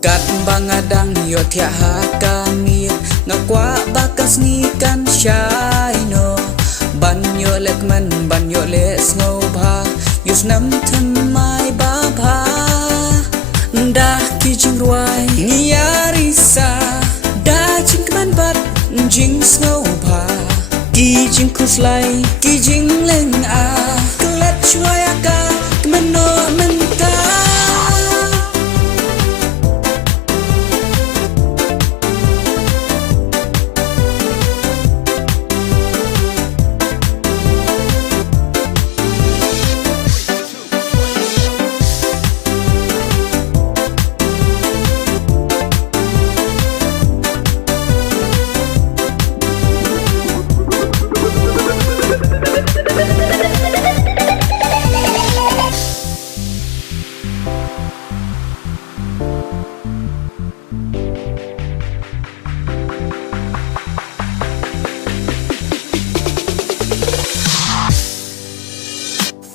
Kat bangadang yo tia hakamit ngakwa bakas ngikan shaino banyo lekman banyo les ngobha yus nam thamai baba dah kijing ruai ngiyarisa dah jingman bat jing ngobha kijing kuslai kijing leng a kelat chuaya ka kmeno menta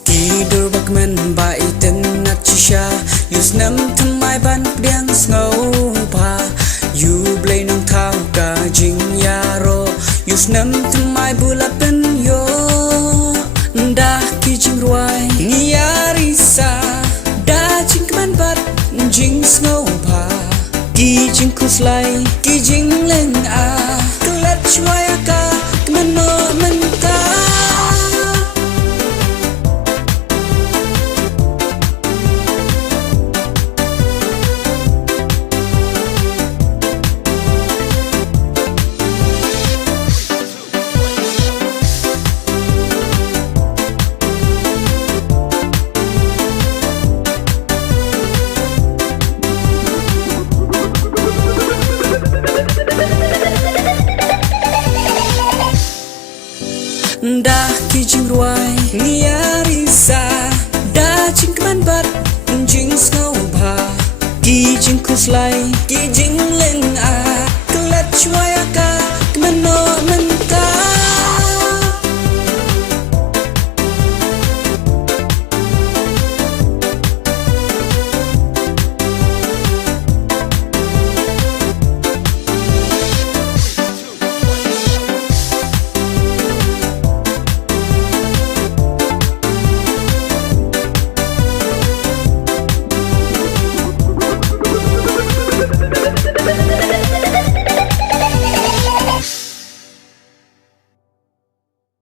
Tidur bakmen bai tenat cisha yus nam thamai ban diang ngau pa yu blai nong thau ka jing yaro yus nam thamai bulapen yo dah kijing ruai ngiyarisa dah jing man bat jing ngau pa kijing kuslai kijing leng a kelat chuaya ka kmeno menta dah kijing ruai ngiyarisa dah jingman bat jing ngobha kijing kuslai kijing leng a kelat chuaya ka